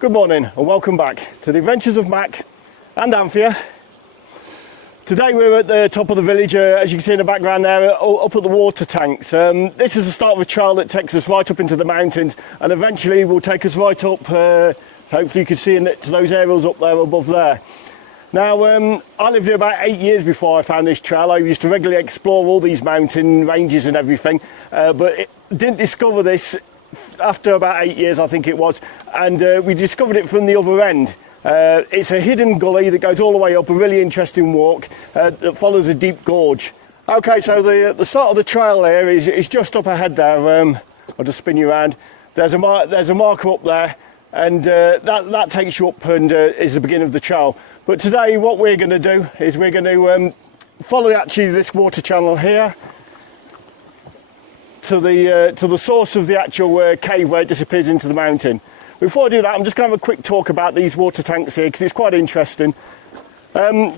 Good morning and welcome back to the Adventures of Mac and Anthea. Today we're at the top of the village, as you can see in the background there, up at the water tanks. This is the start of a trail that takes us right up into the mountains and eventually will take us right up, so hopefully you can see to those aerials up there above there. Now, I lived here about 8 years before I found this trail. I used to regularly explore all these mountain ranges and everything, but didn't discover this after about 8 years, I think it was, and we discovered it from the other end. It's a hidden gully that goes all the way up, a really interesting walk that follows a deep gorge. Okay, so the start of the trail there is just up ahead there. I'll just spin you around. There's a marker up there, and that takes you up and is the beginning of the trail. But today what we're going to do is we're going to follow actually this water channel here to the source of the actual cave where it disappears into the mountain. Before I do that, I'm just going to have a quick talk about these water tanks here because it's quite interesting.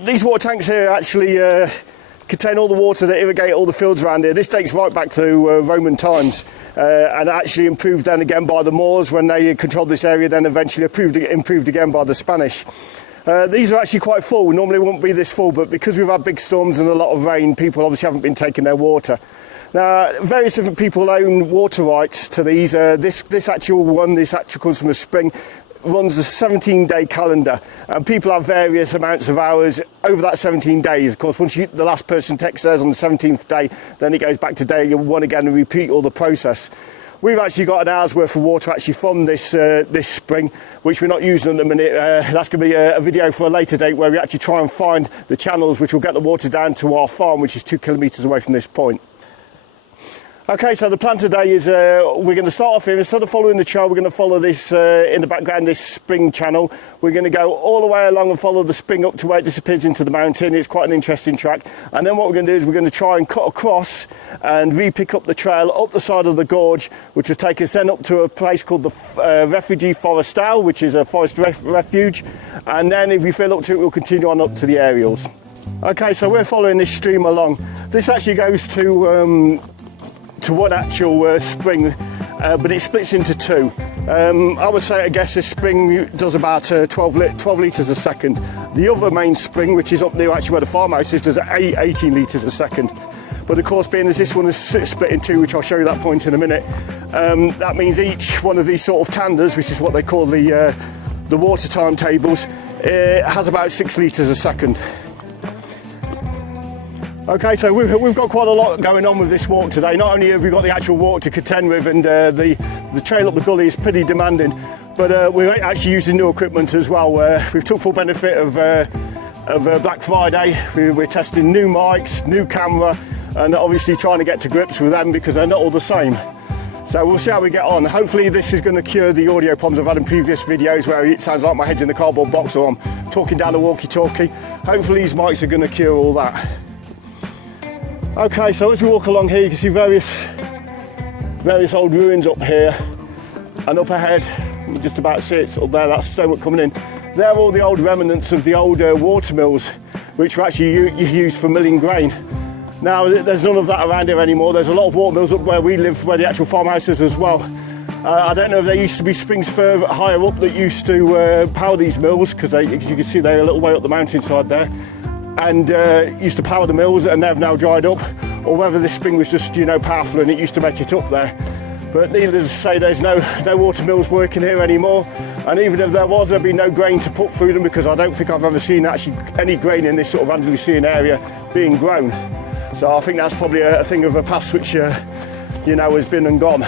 These water tanks here actually contain all the water that irrigate all the fields around here. This dates right back to Roman times and actually improved then again by the Moors when they controlled this area, then eventually improved again by the Spanish. These are actually quite full. Normally it wouldn't be this full, but because we've had big storms and a lot of rain, people obviously haven't been taking their water. Now, various different people own water rights to these. This actual comes from a spring, runs a 17-day calendar, and people have various amounts of hours over that 17 days. Of course, once the last person takes theirs on the 17th day, then it goes back to day one again and repeat all the process. We've actually got an hour's worth of water actually from this spring, which we're not using at the minute. That's going to be a video for a later date where we actually try and find the channels which will get the water down to our farm, which is 2 kilometres away from this point. Okay, so the plan today is we're going to start off here. Instead of following the trail, we're going to follow this in the background, this spring channel. We're going to go all the way along and follow the spring up to where it disappears into the mountain. It's quite an interesting track. And then what we're going to do is we're going to try and cut across and re-pick up the trail up the side of the gorge, which will take us then up to a place called the Refugee Forestale, which is a forest refuge. And then if we feel up to it, we'll continue on up to the aerials. Okay, so we're following this stream along. This actually goes to one actual spring, but it splits into two. I would say, I guess this spring does about 12 litres a second. The other main spring, which is up near actually where the farmhouse is, does 18 litres a second. But of course, being as this one is split in two, which I'll show you that point in a minute, that means each one of these sort of tanders, which is what they call the water timetables, has about 6 litres a second. Okay, so we've got quite a lot going on with this walk today. Not only have we got the actual walk to contend with, and the trail up the gully is pretty demanding, but we're actually using new equipment as well. We've took full benefit of Black Friday. We're testing new mics, new camera, and obviously trying to get to grips with them because they're not all the same. So we'll see how we get on. Hopefully this is going to cure the audio problems I've had in previous videos where it sounds like my head's in a cardboard box or I'm talking down a walkie-talkie. Hopefully these mics are going to cure all that. Okay, so as we walk along here, you can see various old ruins up here, and up ahead, you just about see it up there, that stonework coming in. They're all the old remnants of the old water mills, which were actually used for milling grain. Now, there's none of that around here anymore. There's a lot of water mills up where we live, where the actual farmhouse is as well. I don't know if there used to be springs further higher up that used to power these mills, because as you can see, they're a little way up the mountainside there, and used to power the mills, and they've now dried up, or whether this spring was just, powerful and it used to make it up there. But needless to say, there's no water mills working here anymore, and even if there was, there'd be no grain to put through them, because I don't think I've ever seen actually any grain in this sort of Andalusian area being grown. So I think that's probably a thing of the past which has been and gone.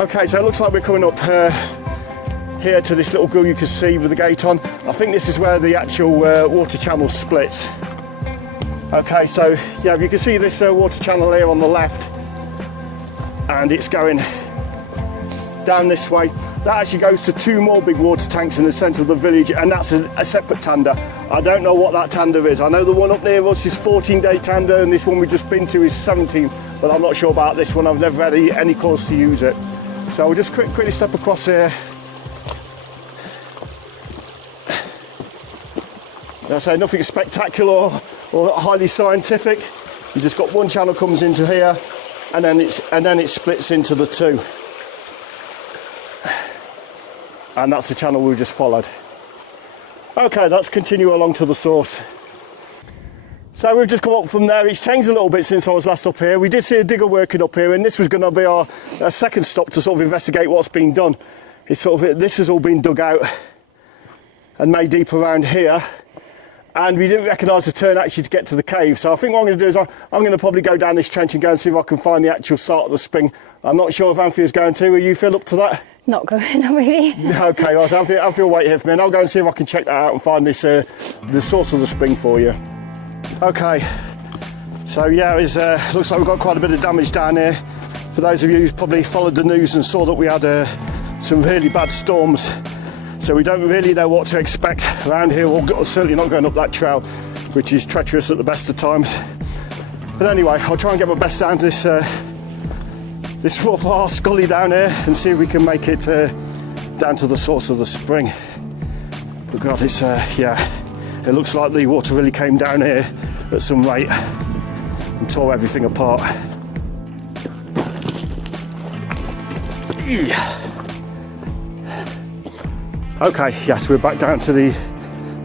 Okay, so it looks like we're coming up here to this little grill you can see with the gate on. I think this is where the actual water channel splits. Okay, so yeah, you can see this water channel here on the left, and it's going down this way. That actually goes to two more big water tanks in the centre of the village, and that's a separate tender. I don't know what that tender is. I know the one up near us is 14-day tender, and this one we've just been to is 17, but I'm not sure about this one. I've never had any cause to use it. So we'll just quickly step across here. I say nothing spectacular or highly scientific. You just got one channel comes into here, and then it splits into the two. and that's the channel we just followed. Okay, let's continue along to the source. So we've just come up from there. It's changed a little bit since I was last up here. We did see a digger working up here, and this was going to be our second stop to sort of investigate what's been done. It's sort of, this has all been dug out and made deep around here, and we didn't recognise the turn actually to get to the cave. So I think what I'm going to do is I'm going to probably go down this trench and go and see if I can find the actual start of the spring. I'm not sure if Anthea's going to. Are you feel up to that? Not going, not really. Okay, well, so Anthea wait here for me, and I'll go and see if I can check that out and find this the source of the spring for you. Okay, so yeah, it looks like we've got quite a bit of damage down here. For those of you who's probably followed the news and saw that we had some really bad storms, so we don't really know what to expect around here. We're certainly not going up that trail, which is treacherous at the best of times. But anyway, I'll try and get my best down this rough arse gully down here and see if we can make it down to the source of the spring. But God, it's yeah, it looks like the water really came down here at some rate and tore everything apart. Okay, yes, we're back down to the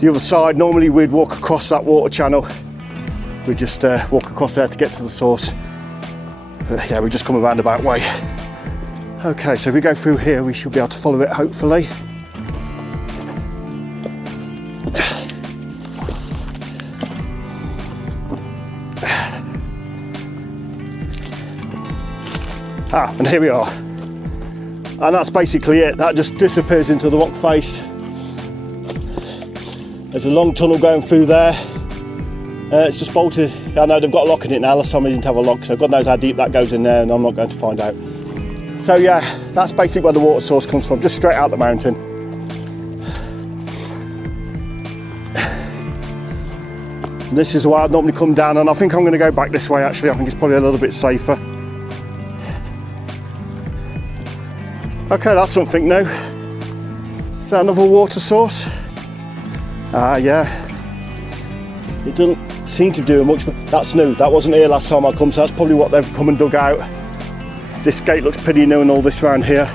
other side. Normally we'd walk across that water channel. We just walk across there to get to the source. But yeah, we just come a roundabout way. Okay, so if we go through here, we should be able to follow it, hopefully. Ah, and here we are. And that's basically it. That just disappears into the rock face. There's a long tunnel going through there. It's just bolted. I know they've got a lock in it now. Last time we didn't have a lock, so God knows how deep that goes in there, and I'm not going to find out. So yeah, that's basically where the water source comes from, just straight out the mountain. And this is why I'd normally come down, and I think I'm going to go back this way actually. I think it's probably a little bit safer. Okay, that's something new. Is that another water source? Yeah. It doesn't seem to do much, but that's new. That wasn't here last time I come, so that's probably what they've come and dug out. This gate looks pretty new and all this around here.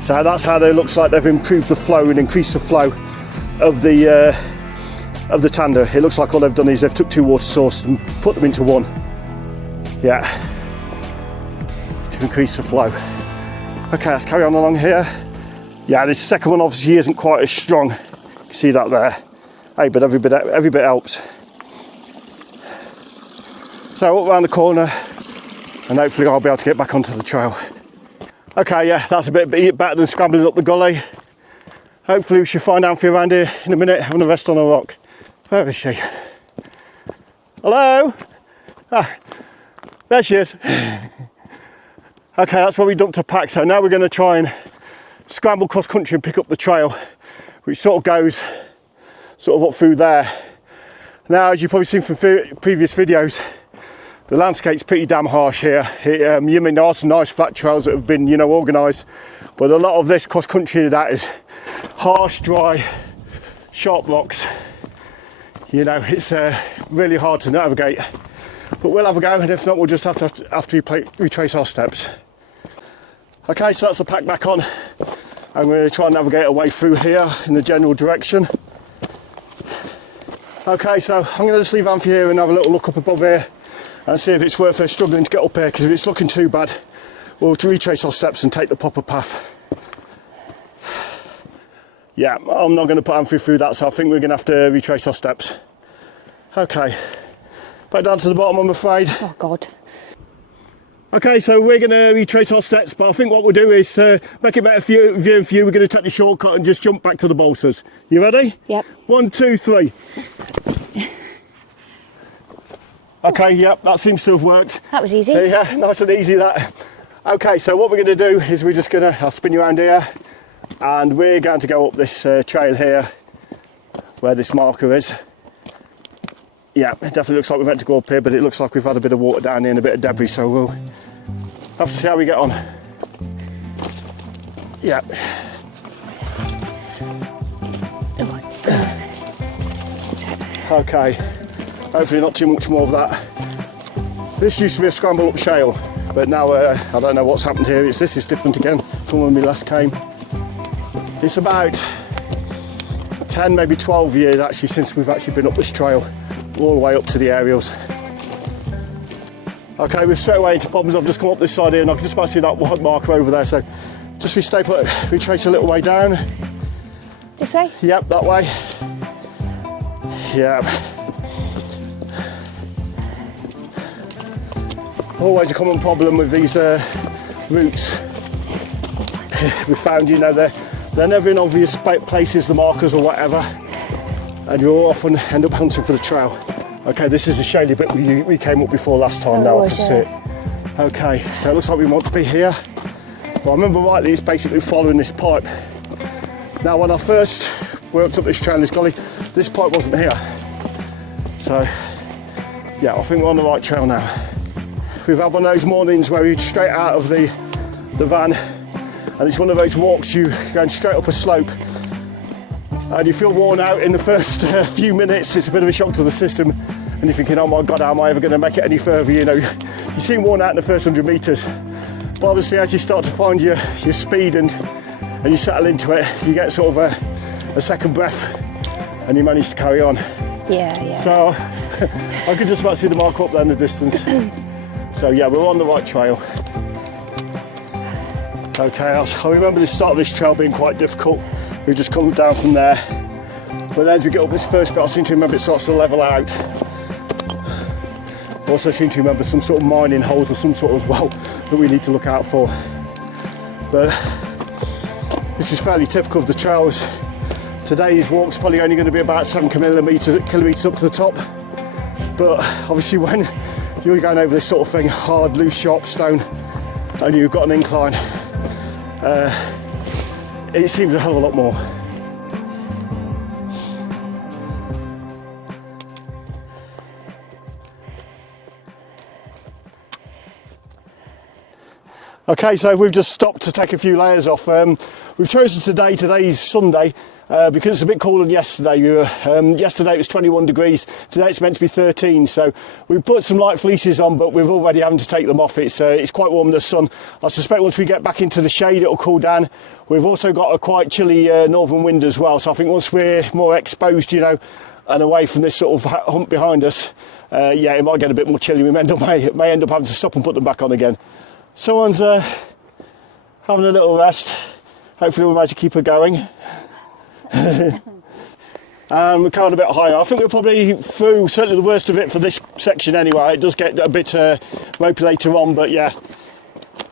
So that's how it looks like they've improved the flow and increased the flow of the Tander. It looks like all they've done is they've took two water sources and put them into one. Yeah. To increase the flow. Okay, let's carry on along here. Yeah, this second one obviously isn't quite as strong. You can see that there. Hey, but every bit helps. So up around the corner, and hopefully I'll be able to get back onto the trail. Okay, yeah, that's a bit better than scrambling up the gully. Hopefully we should find Anthea around here in a minute, having a rest on a rock. Where is she? Hello? Ah, there she is. Okay, that's where we dumped her pack, so now we're going to try and scramble cross country and pick up the trail, which sort of goes sort of up through there. Now, as you've probably seen from previous videos, the landscape's pretty damn harsh here. I mean, there are some nice flat trails that have been, you know, organised, but a lot of this cross country that is harsh, dry, sharp rocks. You know, it's really hard to navigate, but we'll have a go, and if not, we'll just have to retrace our steps. Okay, so that's the pack back on. I'm going to try and navigate our way through here in the general direction. Okay, so I'm going to just leave Anthea here and have a little look up above here and see if it's worth her struggling to get up here, because if it's looking too bad, we'll retrace our steps and take the proper path. Yeah, I'm not going to put Anthea through that, so I think we're going to have to retrace our steps. Okay, back down to the bottom, I'm afraid. Oh God. Okay, so we're going to retrace our steps, but I think what we'll do is make it better view. We're going to take the shortcut and just jump back to the bolsters. You ready? Yep. 1, 2, 3. Okay, yep, that seems to have worked. That was easy. Yeah, nice and easy that. Okay, so what we're going to do is we're just going to, I'll spin you around here, and we're going to go up this trail here, where this marker is. Yeah, it definitely looks like we're meant to go up here, but it looks like we've had a bit of water down here and a bit of debris, so we'll have to see how we get on. Yeah. Okay, hopefully not too much more of that. This used to be a scramble up shale, but now I don't know what's happened here. This is different again from when we last came. It's about 10, maybe 12 years actually since we've actually been up this trail, all the way up to the aerials. Okay, we're straight away into problems. I've just come up this side here and I can just about see that white marker over there, so just retrace a little way down. This way? Yep, that way. Yep. Always a common problem with these routes. We found, you know, they're never in obvious places, the markers or whatever, and you often end up hunting for the trail. Okay, this is the shady bit we came up before last time. Now I can see it. Okay, so it looks like we want to be here. Well, I remember rightly, it's basically following this pipe. Now, when I first worked up this trail, this gully, this pipe wasn't here. So, yeah, I think we're on the right trail now. We've had one of those mornings where we're straight out of the van, and it's one of those walks you going straight up a slope, and you feel worn out in the first few minutes. It's a bit of a shock to the system, and you're thinking, oh my God, how am I ever going to make it any further? You know, you seem worn out in the first 100 metres. But obviously, as you start to find your speed and you settle into it, you get sort of a second breath, and you manage to carry on. Yeah. So I could just about see the marker up there in the distance. So yeah, we're on the right trail. Okay, I remember the start of this trail being quite difficult. We've just come down from there. But then as we get up this first bit, I seem to remember it starts to level out. I also seem to remember some sort of mining holes or some sort as well that we need to look out for. But this is fairly typical of the trails. Today's walk's probably only going to be about 7 kilometres up to the top. But obviously when you're going over this sort of thing, hard, loose, sharp stone, and you've got an incline, it seems a hell of a lot more. Okay, so we've just stopped to take a few layers off. We've chosen today's Sunday, because it's a bit cooler than yesterday. Yesterday it was 21 degrees, today it's meant to be 13, so we put some light fleeces on, but we've already having to take them off. It's quite warm in the sun. I suspect once we get back into the shade it'll cool down. We've also got a quite chilly northern wind as well, so I think once we're more exposed, you know, and away from this sort of hump behind us, yeah, it might get a bit more chilly. We may end up having to stop and put them back on again. Someone's having a little rest. Hopefully we'll manage to keep her going. And we're kind of a bit higher. I think we're probably through certainly the worst of it for this section anyway. It does get a bit ropey later on, but yeah,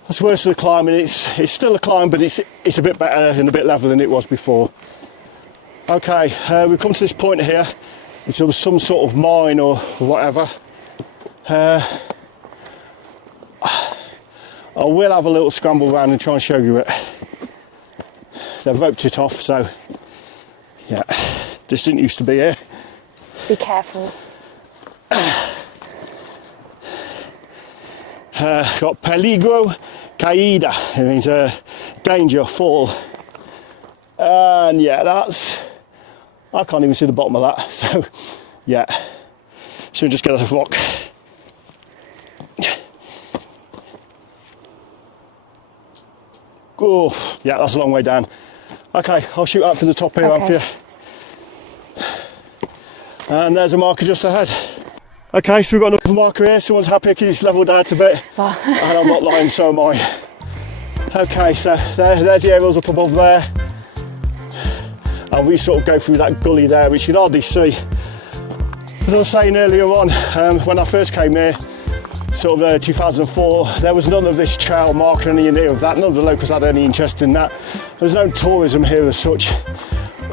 that's worse of the climb, and it's still a climb, but it's a bit better and a bit level than it was before. Okay, we've come to this point here, which was some sort of mine or whatever. I will have a little scramble around and try and show you it. They've roped it off, so yeah, this didn't used to be here. Be careful. Got peligro caída, it means danger, fall. And yeah, I can't even see the bottom of that, so yeah, so we just get a rock. Oh, yeah, that's a long way down. Okay, I'll shoot out for the top here, Anthea. And there's a marker just ahead. Okay, so we've got another marker here. Someone's happy because it's levelled out a bit. Oh. And I'm not lying, so am I. Okay, so there's the aerials up above there. And we sort of go through that gully there, which you can hardly see. As I was saying earlier on, when I first came here, sort of 2004, there was none of this trail marker any near of that. None of the locals had any interest in that. There was no tourism here as such.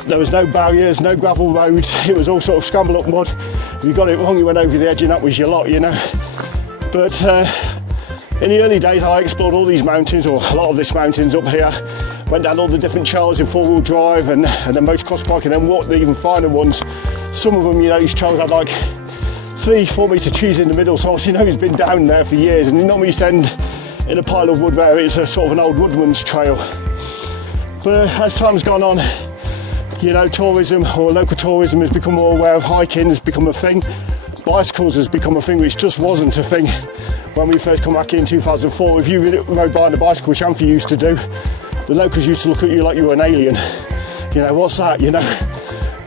There was no barriers, no gravel roads. It was all sort of scrambled up mud. If you got it wrong, you went over the edge and that was your lot, you know. But in the early days, I explored all these mountains, or a lot of these mountains up here. Went down all the different trails in four-wheel drive and then motocross bike, and then walked the even finer ones. Some of them, you know, these trails had like 3-4 metre trees in the middle, so obviously, you know, he's been down there for years, and he normally used to end in a pile of wood where it's a sort of an old woodman's trail. But as time's gone on, you know, tourism or local tourism has become more aware of hiking, has become a thing. Bicycles has become a thing which just wasn't a thing when we first come back in 2004. If you rode by on a bicycle, which Anthea used to do, the locals used to look at you like you were an alien. You know, what's that, you know?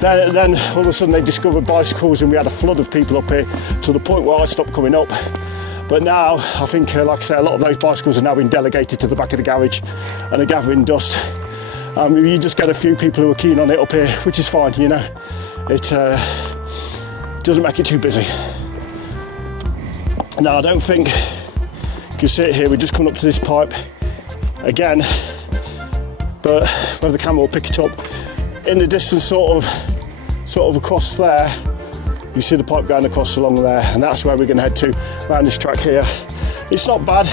Then all of a sudden they discovered bicycles, and we had a flood of people up here to the point where I stopped coming up. But now, I think, like I say, a lot of those bicycles are now been delegated to the back of the garage and are gathering dust. You just get a few people who are keen on it up here, which is fine, you know. It doesn't make it too busy. Now, I don't think you can see it here. We're just coming up to this pipe again, but whether the camera will pick it up. In the distance, sort of across there, you see the pipe going across along there, and that's where we're going to head to, around this track here. It's not bad.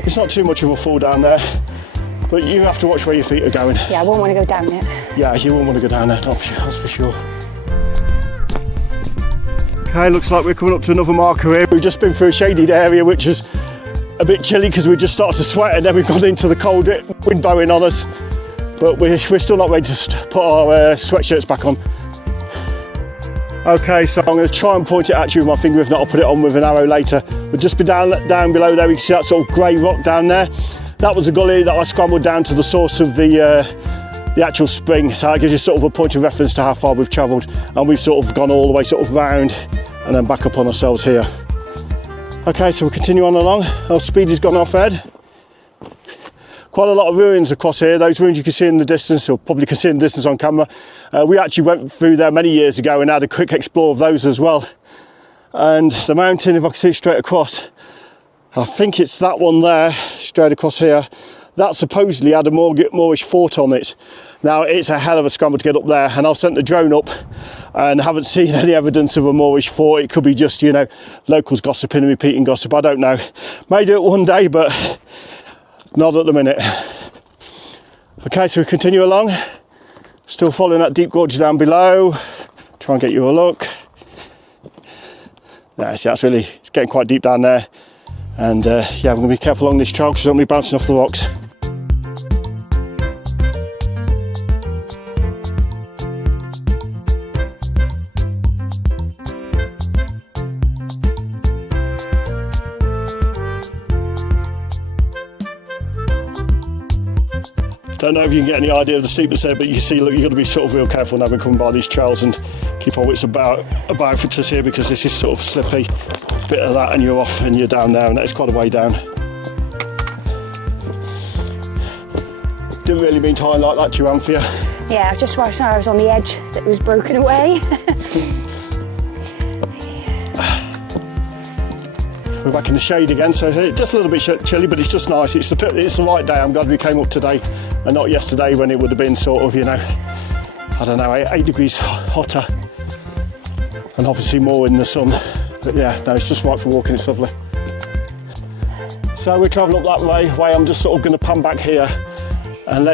It's not too much of a fall down there, but you have to watch where your feet are going. Yeah, I won't want to go down it. Yeah, you won't want to go down there, that's for sure. Okay, looks like we're coming up to another marker here. We've just been through a shaded area, which is a bit chilly because we just started to sweat, and then we've gone into the cold wind blowing on us. But we're still not ready to put our sweatshirts back on. Okay, so I'm going to try and point it at you with my finger. If not, I'll put it on with an arrow later. But just down below there, you can see that sort of grey rock down there. That was a gully that I scrambled down to the source of the actual spring. So that gives you sort of a point of reference to how far we've travelled. And we've sort of gone all the way sort of round and then back up on ourselves here. Okay, so we'll continue on along. Our speed has gone off ahead. Quite a lot of ruins across here. Those ruins you can see in the distance, or probably can see in the distance on camera. We actually went through there many years ago and had a quick explore of those as well. And the mountain, if I can see it straight across, I think it's that one there, straight across here. That supposedly had a Moorish fort on it. Now, it's a hell of a scramble to get up there, and I've sent the drone up and haven't seen any evidence of a Moorish fort. It could be just, you know, locals gossiping and repeating gossip. I don't know. May do it one day, but not at the minute. Okay, so we continue along. Still following that deep gorge down below. Try and get you a look. Yeah, see, that's really, it's getting quite deep down there. And yeah, we're going to be careful along this trail because I don't be bouncing off the rocks. Don't know if you can get any idea of the steepness there, but you see, look, you've got to be sort of real careful now when coming by these trails and keep our wits about for this here, because this is sort of slippy. Bit of that and you're off and you're down there, and that's quite a way down. Didn't really mean to highlight that to you, Anthea. Yeah, just right now I was on the edge that was broken away. We're back in the shade again, so it's just a little bit chilly, but it's just nice. It's the right day. I'm glad we came up today and not yesterday when it would have been sort of, you know, I don't know, 8 degrees hotter and obviously more in the sun. But yeah, no, it's just right for walking. It's lovely. So we're travelling up that way. I'm just sort of going to pan back here and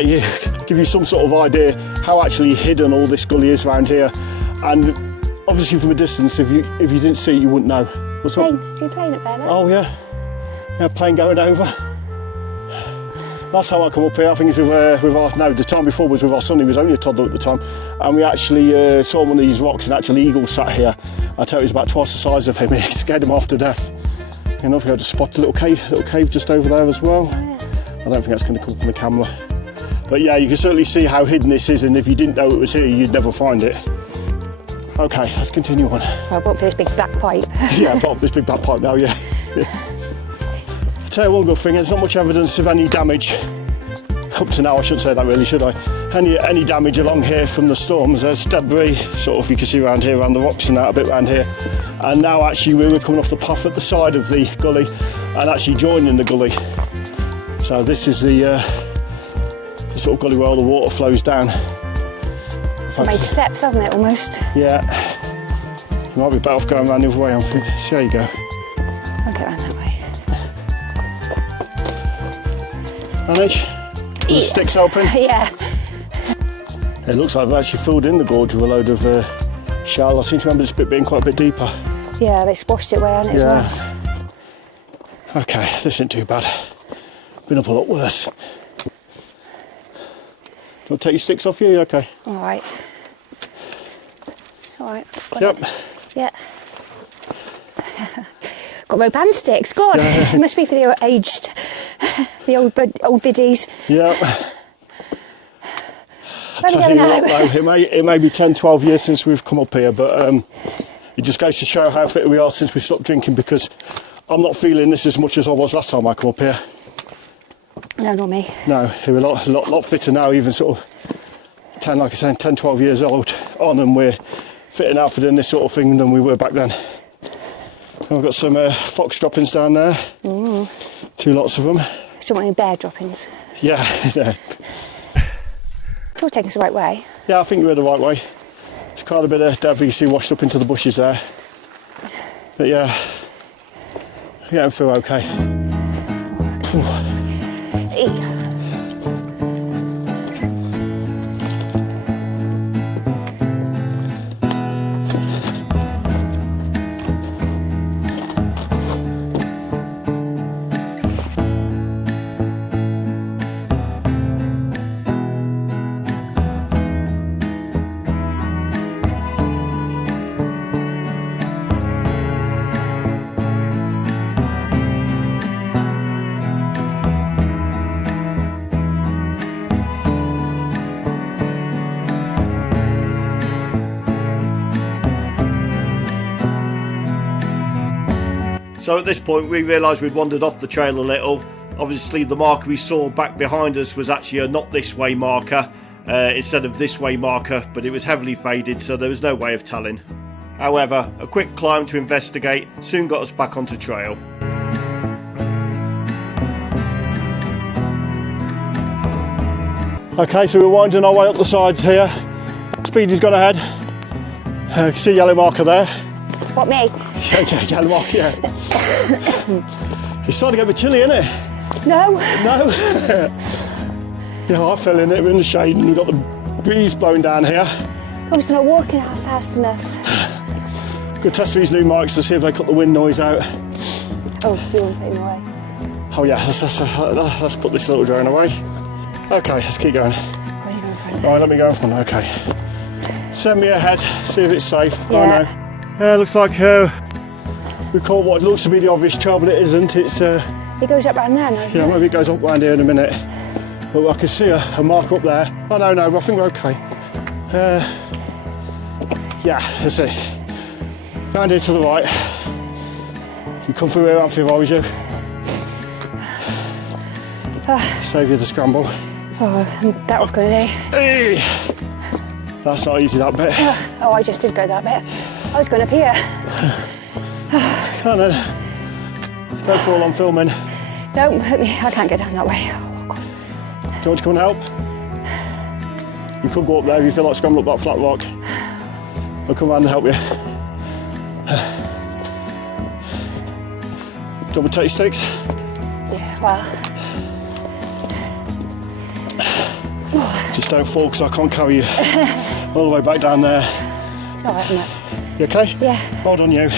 give you some sort of idea how actually hidden all this gully is around here. And obviously from a distance, if you didn't see it, you wouldn't know. What's up? See a plane up there now? Oh yeah, plane going over. That's how I come up here. I think it's with our, no, the time before was with our son. He was only a toddler at the time, and we actually saw one of these rocks, and actually eagles sat here. I tell you, it was about twice the size of him. It scared him half to death. You know, if you had to spot a little cave just over there as well. I don't think that's going to come from the camera, but yeah, you can certainly see how hidden this is, and if you didn't know it was here, you'd never find it. Okay, let's continue on. I'll put up for this big black pipe. Yeah, I've got this big black pipe now, yeah. I'll tell you one good thing, there's not much evidence of any damage. Up to now, I shouldn't say that really, should I? Any damage along here from the storms. There's debris, sort of, you can see around here, around the rocks and that, a bit around here. And now actually we were coming off the path at the side of the gully and actually joining the gully. So this is the sort of gully where all the water flows down. It's made steps, hasn't it, almost? Yeah. You might be better off going around the other way, I think. See how you go. I'll go around that way. Manage? The sticks open? Yeah. It looks like they've actually filled in the gorge with a load of shell. I seem to remember this bit being quite a bit deeper. Yeah, they squashed it way on it as well. Okay, this isn't too bad. Been up a lot worse. Do you want to take your sticks off you? Okay. All right. All right. Yep. Yeah. Got rope and sticks. God, it must be for the aged, the old biddies. Yep. Where are we going now? It may be 10, 12 years since we've come up here, but it just goes to show how fit we are since we stopped drinking, because I'm not feeling this as much as I was last time I come up here. No, not me. No, we're a lot fitter now, even sort of 10, like I said, 10, 12 years old on, and we're fitter now for doing this sort of thing than we were back then. And we've got some fox droppings down there, 2 lots of them. Still want any bear droppings? Yeah, yeah. You're taking us the right way. Yeah, I think we're the right way. It's quite a bit of debris you see washed up into the bushes there. But yeah, I feel okay. So at this point we realised we'd wandered off the trail a little. Obviously the marker we saw back behind us was actually a not this way marker instead of this way marker, but it was heavily faded, so there was no way of telling. However, a quick climb to investigate soon got us back onto trail. Okay, so we're winding our way up the sides here. Speedy's gone ahead. You can see a yellow marker there. What, me? Yeah, yellow marker, yeah. It's starting to get a bit chilly, isn't it? No. No? Yeah, I fell in it, we're in the shade and we've got the breeze blowing down here. Obviously not walking out fast enough. Good test these new mics to see if they cut the wind noise out. Oh, you want to put him away? Oh yeah, let's put this little drone away. Okay, let's keep going. Where are you going in front? Right, let me go in front, okay. Send me ahead, see if it's safe. Yeah. I know. Yeah, looks like we caught what looks to be the obvious trail, but it isn't. It's It goes up round there now. yeah, maybe it goes up round here in a minute. But I can see a mark up there. Oh no, I think we're okay. Yeah, that's it. Round here to the right. You come through here, Anthea, if I was you. Save you the scramble. Oh, that was going to do. Hey! That's not easy, that bit. Oh, I just did go that bit. I was going up here. Come on then. Don't fall on filming. Don't hurt me. I can't get down that way. Oh, God. Do you want to come and help? You could go up there if you feel like scrambling up that flat rock. I'll come round and help you. Do you want me to take your sticks? Yeah, well. Just don't fall because I can't carry you all the way back down there. It's all right, isn't it? You okay? Yeah. Well done, you.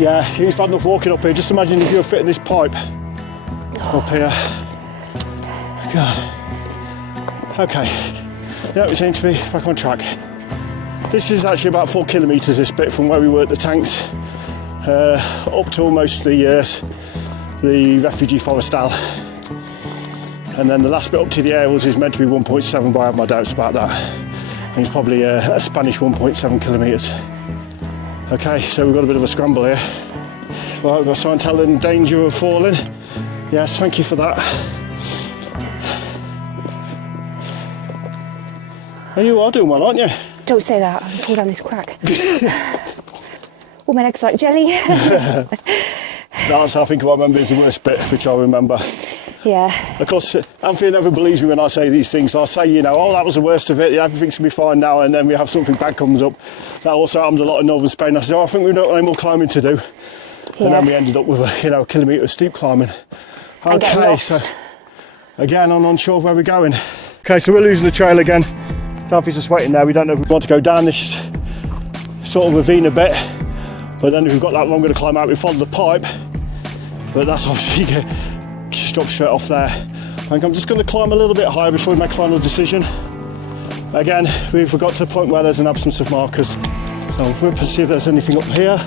Yeah, it's bad enough walking up here. Just imagine if you were fitting this pipe up here. God. Okay. Yeah, we seem to be back on track. This is actually about 4 kilometres, this bit, from where we were at the tanks up to almost the refugee forestale. And then the last bit up to the Ails is meant to be 1.7, but I have my doubts about that. And it's probably a Spanish 1.7 kilometres. Okay, so we've got a bit of a scramble here. Right, we've got someone telling danger of falling. Yes, thank you for that. Oh, you are doing well, aren't you? Don't say that. I'll fall down this crack. All my legs are like jelly. That's, I think, what I remember is the worst bit, which I remember. Yeah. Of course, Anthea never believes me when I say these things. I say, you know, oh, that was the worst of it, everything's going to be fine now, and then we have something bad comes up. That also happened a lot in northern Spain. I said, oh, I think we've got any more climbing to do. Yeah. And then we ended up with a kilometre of steep climbing. And get Okay, lost. so again, I'm unsure of where we're going. Okay, so we're losing the trail again. Anthea's just waiting there. We don't know if we want to go down this sort of ravine a bit, but then if we've got that long to climb out, we follow the pipe. But that's obviously just drop straight off there. I think I'm just going to climb a little bit higher before we make a final decision. Again, we've got to the point where there's an absence of markers. So we'll see if there's anything up here.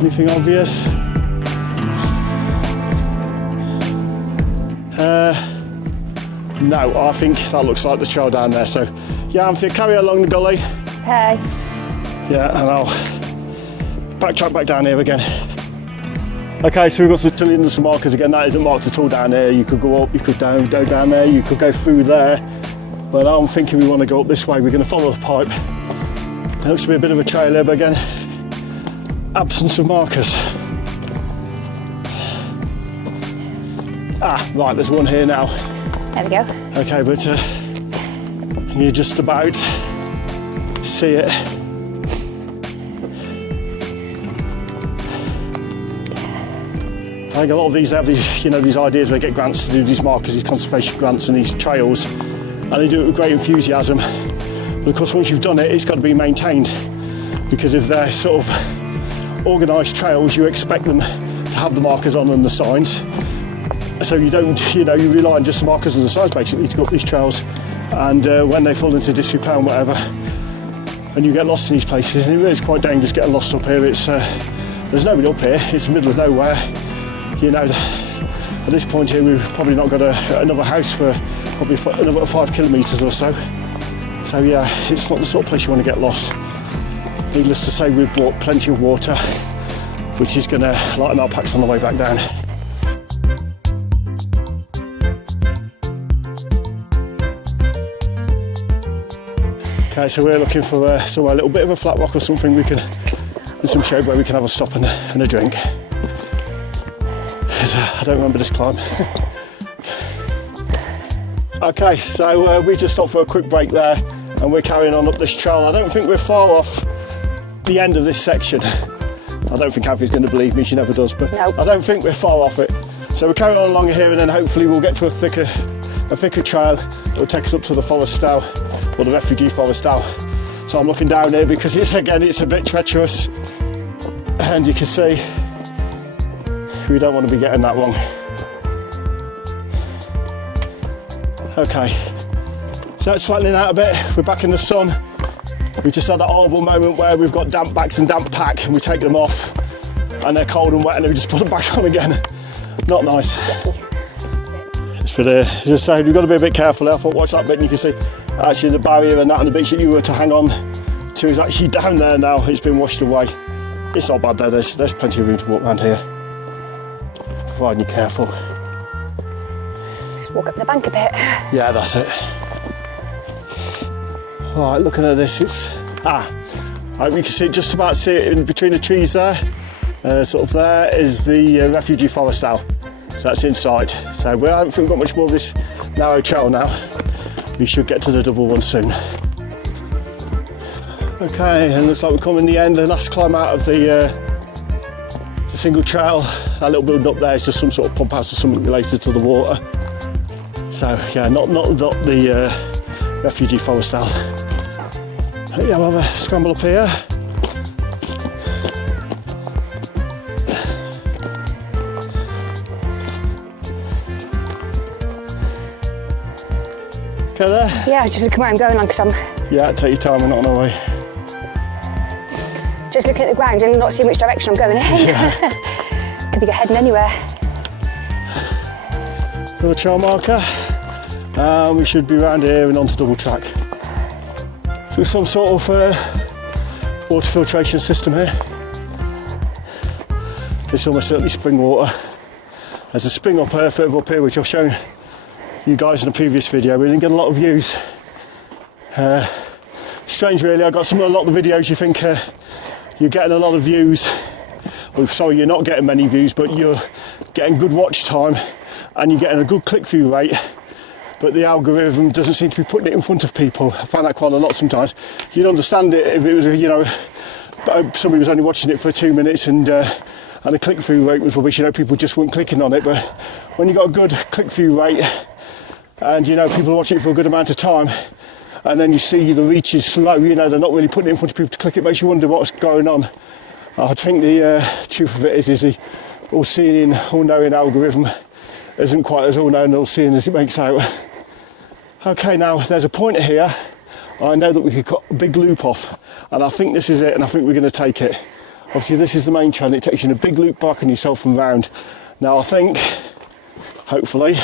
Anything obvious? No, I think that looks like the trail down there. So, yeah, Anthea, carry along the gully. Hey. Yeah, and I'll backtrack back down here again. Okay, so we've got some tillions and some markers again. That isn't marked at all down here. You could go up, you could go down there, you could go through there. But I'm thinking we want to go up this way. We're going to follow the pipe. There looks to be a bit of a trail here, but again, absence of markers. Ah, right, there's one here now. There we go. Okay, but you just about see it. I think a lot of these have these, you know, these ideas where they get grants to do these markers, these conservation grants and these trails, and they do it with great enthusiasm. But of course, once you've done it, it's got to be maintained, because if they're sort of organised trails, you expect them to have the markers on and the signs. So you don't, you know, you rely on just the markers and the signs basically to go up these trails, and when they fall into disrepair and whatever, and you get lost in these places, and it really is quite dangerous getting lost up here. It's there's nobody up here, it's the middle of nowhere. You know, at this point here we've probably not got another house for probably another 5 kilometres or so. So yeah, it's not the sort of place you want to get lost. Needless to say, we've bought plenty of water, which is going to lighten our packs on the way back down. Okay, so we're looking for somewhere a little bit of a flat rock or something we can, in some shade where we can have a stop and a drink. I don't remember this climb. Okay, so we just stopped for a quick break there, and we're carrying on up this trail. I don't think we're far off the end of this section. I don't think Anthea's going to believe me, she never does, but nope. I don't think we're far off it. So we're carrying on along here, and then hopefully we'll get to a thicker trail that will take us up to the forest stile, or the refugee forest stile. So I'm looking down here because it's a bit treacherous, and you can see we don't want to be getting that wrong. Okay, so it's flattening out a bit. We're back in the sun. We just had that horrible moment where we've got damp backs and damp pack, and we take them off, and they're cold and wet, and then we just put them back on again. Not nice. But just saying, you've got to be a bit careful. I thought, watch that bit, and you can see actually the barrier and that, and the bits that you were to hang on to is actually down there now. It's been washed away. It's not bad though. There's plenty of room to walk around here, providing you're careful. Just walk up the bank a bit. Yeah, that's it. All right, looking at this, it's I hope you can see it, just about see it in between the trees there. Sort of there is the refugee forest stile. So that's inside. So I don't think we've got much more of this narrow trail now. We should get to the double one soon. Okay, and looks like we're coming to the end, the last climb out of the single trail. That little building up there is just some sort of pump house or something related to the water. So yeah, not the refugee forest style. Yeah, we'll have a scramble up here. Okay there? Yeah, just looking where I'm going on, because I'm... Yeah, take your time, we're not on our way. Just looking at the ground and not seeing which direction I'm going in. Yeah. Could be heading anywhere. Another trail marker. We should be around here and onto double track. So some sort of water filtration system here. It's almost certainly spring water. There's a spring up here, further up here, which I've shown you guys in a previous video. We didn't get a lot of views. Strange really, I got a lot of the videos you think you're getting a lot of views. Well, sorry, you're not getting many views, but you're getting good watch time and you're getting a good click-through rate, but the algorithm doesn't seem to be putting it in front of people. I find that quite a lot sometimes. You'd understand it if it was, you know, somebody was only watching it for 2 minutes and the click-through rate was rubbish, you know, people just weren't clicking on it. But when you've got a good click-through rate and, you know, people are watching it for a good amount of time, and then you see the reach is slow, you know, they're not really putting it in front of people to click, it makes you wonder what's going on. I think the truth of it is the all-seeing, all-knowing algorithm isn't quite as all-knowing and all-seeing as it makes out. Okay, now there's a pointer here. I know that we could cut a big loop off, and I think this is it, and I think we're going to take it. Obviously this is the main channel, it takes you in a big loop back on yourself and round. Now I think, hopefully,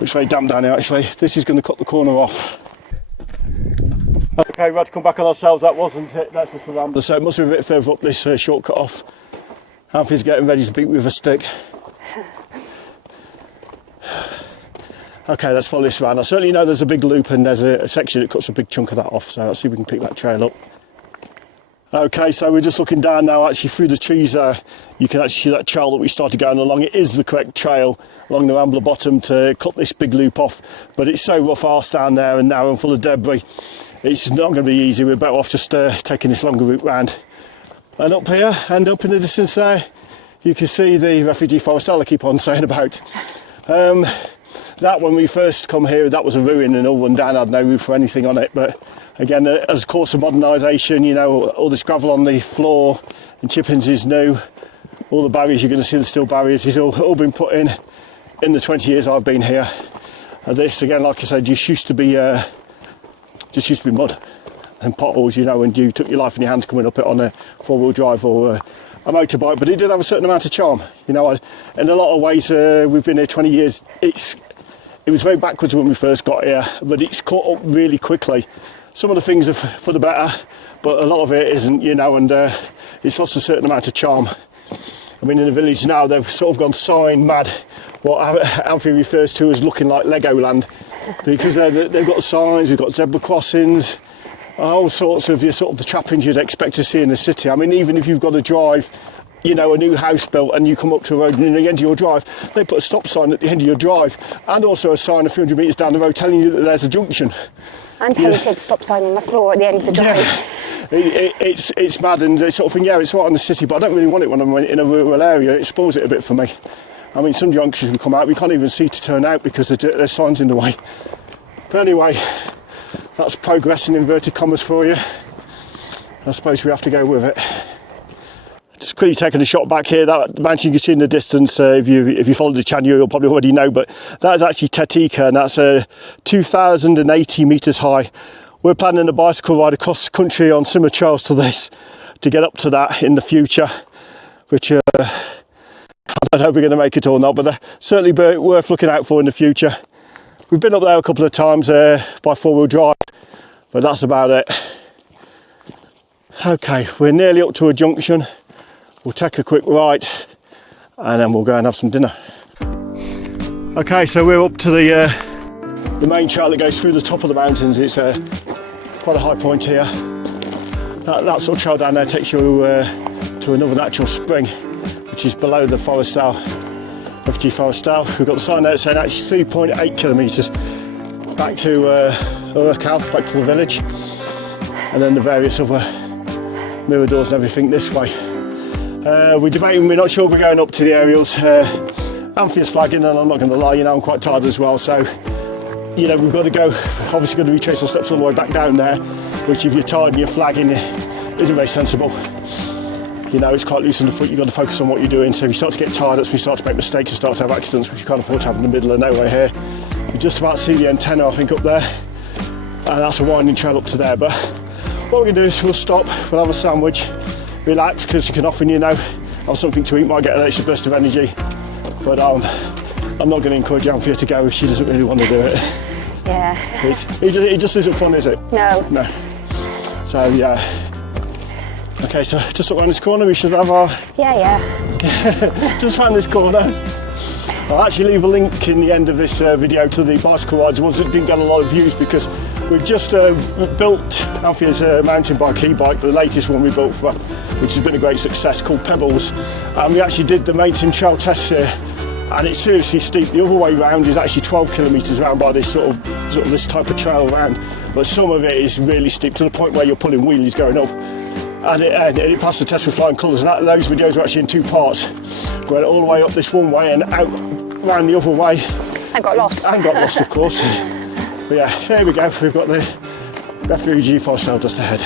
looks very damp down here actually, this is going to cut the corner off. Okay, we had to come back on ourselves, that wasn't it, that's just the rambler. So it must be a bit further up this shortcut off. Anthea's getting ready to beat me with a stick. Okay, let's follow this around. I certainly know there's a big loop and there's a section that cuts a big chunk of that off, so let's see if we can pick that trail up. Okay, so we're just looking down now, actually through the trees there. You can actually see that trail that we started going along. It is the correct trail along the rambler bottom to cut this big loop off, but it's so rough arse down there and narrow and full of debris. It's not going to be easy. We're better off just taking this longer route round. And up here, and up in the distance there, you can see the refugee forest I keep on saying about. That when we first come here, that was a ruin and all run down, had no roof or anything on it. But again, as a course of modernisation, you know, all this gravel on the floor and chippings is new. All the barriers, you're going to see the steel barriers, is all been put in the 20 years I've been here. This, again, like I said, just used to be mud and potholes, you know, and you took your life in your hands coming up it on a four-wheel drive or a motorbike. But it did have a certain amount of charm, you know. In a lot of ways, we've been here 20 years. It was very backwards when we first got here, but it's caught up really quickly. Some of the things are for the better, but a lot of it isn't, you know, and it's lost a certain amount of charm. I mean, in the village now, they've sort of gone sign mad, what Anthea refers to as looking like Legoland, because they've got signs, we've got zebra crossings, all sorts of the trappings you'd expect to see in the city. I mean, even if you've got to drive, you know, a new house built and you come up to a road and at the end of your drive, they put a stop sign at the end of your drive and also a sign a few hundred metres down the road telling you that there's a junction. And painted stop sign on the floor at the end of the drive. Yeah. It's mad, and they sort of think, yeah, it's right in the city, but I don't really want it when I'm in a rural area. It spoils it a bit for me. I mean, some junctions we come out, we can't even see to turn out because there's signs in the way. But anyway, that's progress in inverted commas for you. I suppose we have to go with it. Just quickly taking a shot back here, that mountain you can see in the distance, if you follow the channel you'll probably already know, but that is actually Tetika, and that's 2,080 metres high. We're planning a bicycle ride across the country on similar trails to this to get up to that in the future, which I don't know if we're going to make it or not, but certainly worth looking out for in the future. We've been up there a couple of times by four-wheel drive, but that's about it. Okay, we're nearly up to a junction. We'll take a quick right and then we'll go and have some dinner. Okay, so we're up to the main trail that goes through the top of the mountains. It's quite a high point here. That sort of trail down there takes you to another natural spring, which is below the Forestale, refugee Forestale. We've got the sign there saying actually 3.8 kilometres back to Urracal, back to the village, and then the various other miradors and everything this way. We're debating, we're not sure we're going up to the aerials. Anthea's flagging, and I'm not going to lie, you know, I'm quite tired as well, so you know, we've got to go, obviously got to retrace our steps all the way back down there, which if you're tired and you're flagging isn't very sensible. You know, it's quite loose on the foot, you've got to focus on what you're doing, so if you start to get tired, that's when you start to make mistakes and start to have accidents, which you can't afford to have in the middle of nowhere here. You just about see the antenna, I think, up there, and that's a winding trail up to there. But what we're going to do is we'll stop, we'll have a sandwich, relax, because you can often, you know, have something to eat, might get an extra burst of energy, but I'm not going to encourage Anthea to go if she doesn't really want to do it. Yeah. It just isn't fun, is it? No. No. So, yeah. Okay, so just around this corner we should have our... Yeah. Just around this corner. I'll actually leave a link in the end of this video to the bicycle rides, the ones that didn't get a lot of views, because we've just built Anthea's mountain bike, e-bike, the latest one we built for her, which has been a great success, called Pebbles. And we actually did the mountain trail test here, and it's seriously steep. The other way round is actually 12 kilometres round by this sort of this type of trail round, but some of it is really steep to the point where you're pulling wheelies going up. And it passed the test with flying colours, and those videos are actually in two parts. Going all the way up this one way and out round the other way. And got lost. And got lost, of course. But yeah, here we go. We've got the refugee Forestale just ahead.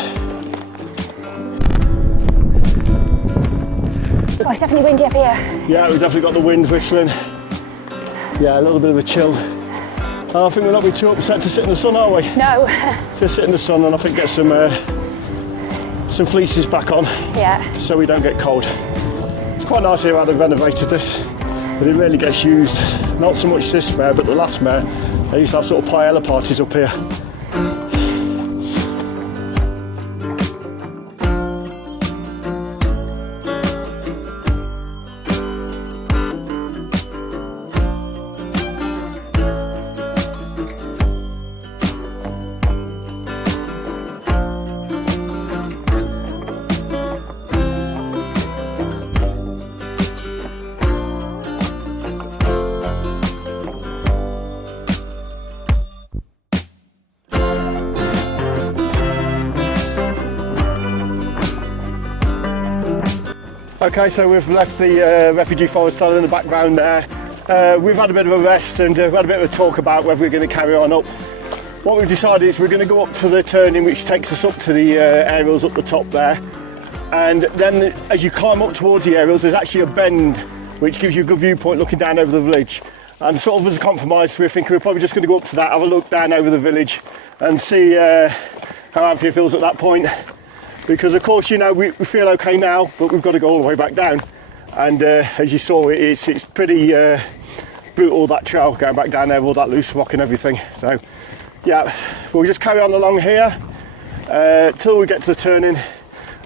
Oh, it's definitely windy up here. Yeah, we've definitely got the wind whistling. Yeah, a little bit of a chill. And I think we're not be too upset to sit in the sun, are we? No. So sit in the sun and I think get some some fleeces back on, Yeah. so we don't get cold. It's quite nice here how they've renovated this, but it really gets used. Not so much this mare, but the last mare. They used to have sort of paella parties up here. Okay, so we've left the refugee forest down in the background there. We've had a bit of a rest and we've had a bit of a talk about whether we're going to carry on up. What we've decided is we're going to go up to the turning which takes us up to the aerials up the top there. And then as you climb up towards the aerials, there's actually a bend which gives you a good viewpoint looking down over the village. And sort of as a compromise, we're thinking we're probably just going to go up to that, have a look down over the village and see how Anthea feels at that point. Because of course, you know, we feel okay now, but we've got to go all the way back down. And as you saw, it's pretty brutal, that trail going back down there with all that loose rock and everything. So yeah, we'll just carry on along here till we get to the turning,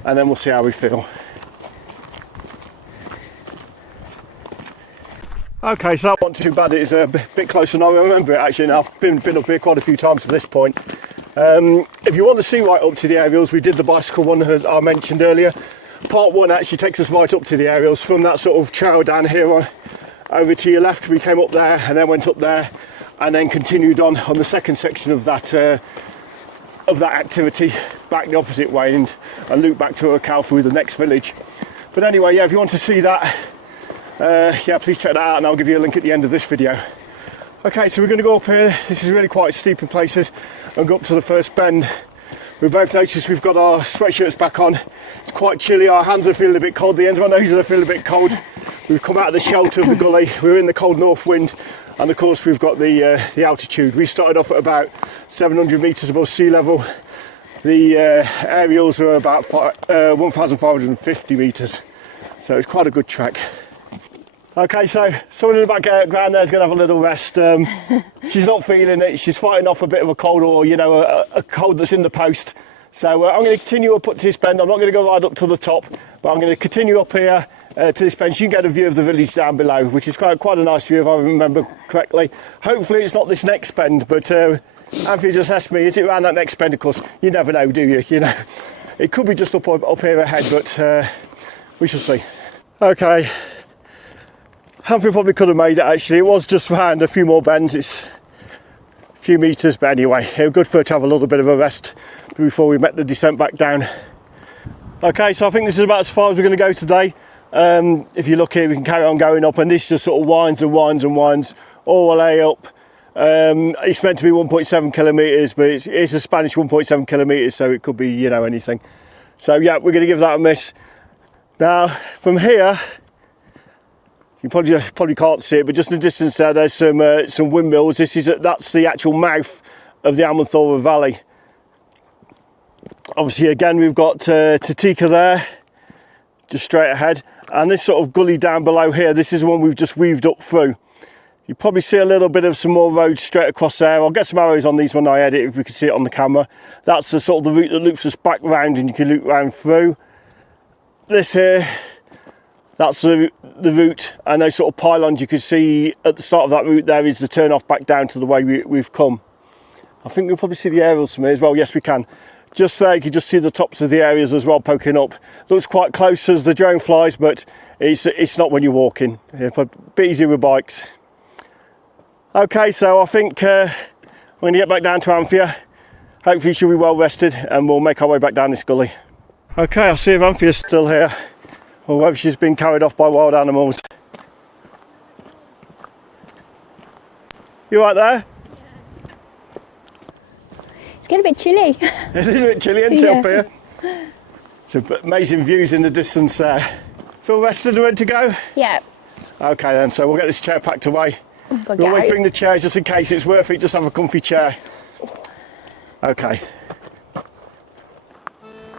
and then we'll see how we feel. Okay, so that wasn't too bad. It's a bit closer than I remember it actually. Now I've been up here quite a few times at this point. If you want to see right up to the aerials, we did the bicycle one as I mentioned earlier. Part one actually takes us right up to the aerials from that sort of trail down here over to your left. We came up there and then went up there and then continued on the second section of that activity back the opposite way and looped back to Urracal through the next village. But anyway, yeah, if you want to see that, yeah, please check that out and I'll give you a link at the end of this video. Okay, so we're going to go up here. This is really quite steep in places and go up to the first bend. We both noticed we've got our sweatshirts back on. It's quite chilly, our hands are feeling a bit cold, the ends of our noses are feeling a bit cold. We've come out of the shelter of the gully, we're in the cold north wind, and of course we've got the altitude. We started off at about 700 metres above sea level. The aerials are about 1,550 metres, so it's quite a good trek. Okay, so someone in the background there is going to have a little rest. She's not feeling it. She's fighting off a bit of a cold, or you know, a cold that's in the post. So I'm going to continue up to this bend. I'm not going to go right up to the top, but I'm going to continue up here to this bend. You can get a view of the village down below, which is quite a nice view if I remember correctly. Hopefully it's not this next bend, but Anthea just asked me, is it around that next bend? Of course, you never know, do you? You know, it could be just up here ahead, but we shall see. Okay. Anthea probably could have made it actually. It was just round a few more bends. It's a few metres, but anyway, it was good for her to have a little bit of a rest before we met the descent back down. Okay, so I think this is about as far as we're going to go today. If you look here, we can carry on going up, and this just sort of winds and winds and winds all the way up. It's meant to be 1.7 kilometres, but it's a Spanish 1.7 kilometres, so it could be, you know, anything. So yeah, we're going to give that a miss. Now, from here, you probably can't see it, but just in the distance there, there's some windmills. That's the actual mouth of the Almanzora Valley. Obviously, again, we've got Tatika there, just straight ahead, and this sort of gully down below here. This is the one we've just weaved up through. You probably see a little bit of some more roads straight across there. I'll get some arrows on these when I edit, if we can see it on the camera. That's the sort of the route that loops us back round, and you can loop round through. This here, that's the route, and those sort of pylons you can see at the start of that route there is the turn off back down to the way we've come. I think you'll probably see the aerials from here as well. Yes, we can. Just there, you can just see the tops of the areas as well poking up. Looks quite close as the drone flies, but it's not when you're walking. It's a bit easier with bikes. Okay, so I think we're going to get back down to Anthea. Hopefully she'll be well rested, and we'll make our way back down this gully. Okay, I'll see if Anthea's still here, or whether she's been carried off by wild animals. You right there? It's getting a bit chilly. It is a bit chilly, isn't it, up here? Some amazing views in the distance there. Feel rested and ready to go? Yeah. Okay then, so we'll get this chair packed away. We always bring the chairs just in case it's worth it, just have a comfy chair. Okay.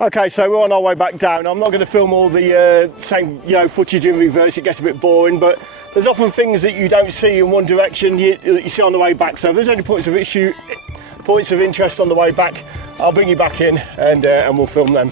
Okay, so we're on our way back down. I'm not going to film all the same, footage in reverse. It gets a bit boring, but there's often things that you don't see in one direction that you see on the way back. So if there's any points of interest on the way back, I'll bring you back in and we'll film them.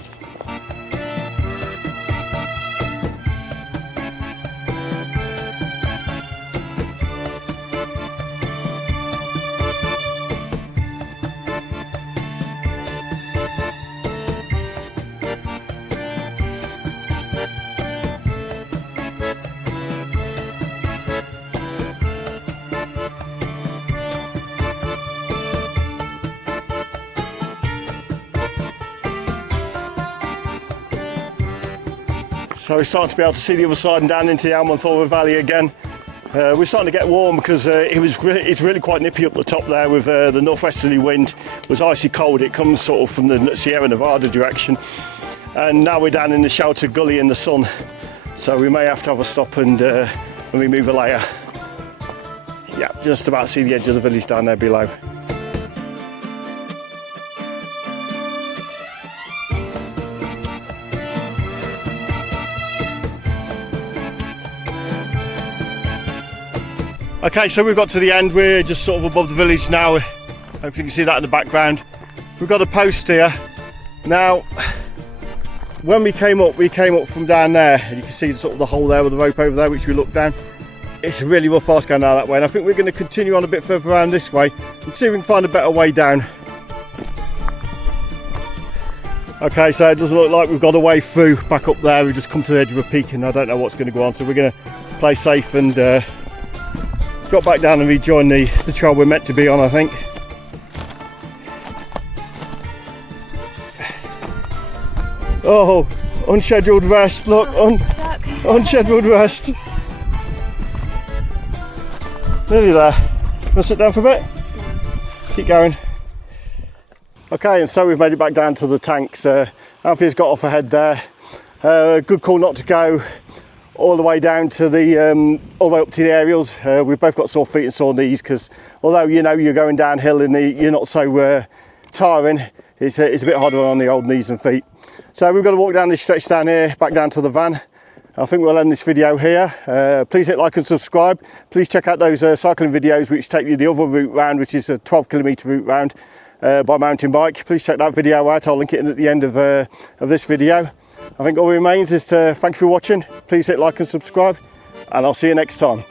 So we're starting to be able to see the other side and down into the Almanzora Valley again. We're starting to get warm because it's really quite nippy up the top there with the northwesterly wind. It was icy cold. It comes sort of from the Sierra Nevada direction. And now we're down in the sheltered gully in the sun. So we may have to have a stop and when we move a layer. Yeah, just about see the edge of the village down there below. Okay, so we've got to the end. We're just sort of above the village now. Hopefully you can see that in the background. We've got a post here. Now, when we came up from down there, and you can see sort of the hole there with the rope over there, which we looked down. It's a really rough arse going down that way, and I think we're going to continue on a bit further around this way and see if we can find a better way down. Okay, so it doesn't look like we've got a way through back up there. We've just come to the edge of a peak, and I don't know what's going to go on, so we're going to play safe and drop back down and rejoin the trail we're meant to be on, I think. Oh, unscheduled rest, look, unscheduled rest. Nearly there. Wanna sit down for a bit? Keep going. Okay, and so we've made it back down to the tanks. Anthea's got off ahead there. Good call not to go all the way down to all the way up to the aerials. We've both got sore feet and sore knees because although you're going downhill and you're not so tiring, it's a bit harder on the old knees and feet. So we've got to walk down this stretch down here, back down to the van. I think we'll end this video here. Please hit like and subscribe. Please check out those cycling videos which take you the other route round, which is a 12-kilometre route round by mountain bike. Please check that video out. I'll link it in at the end of this video. I think all that remains is to thank you for watching. Please hit like and subscribe, and I'll see you next time.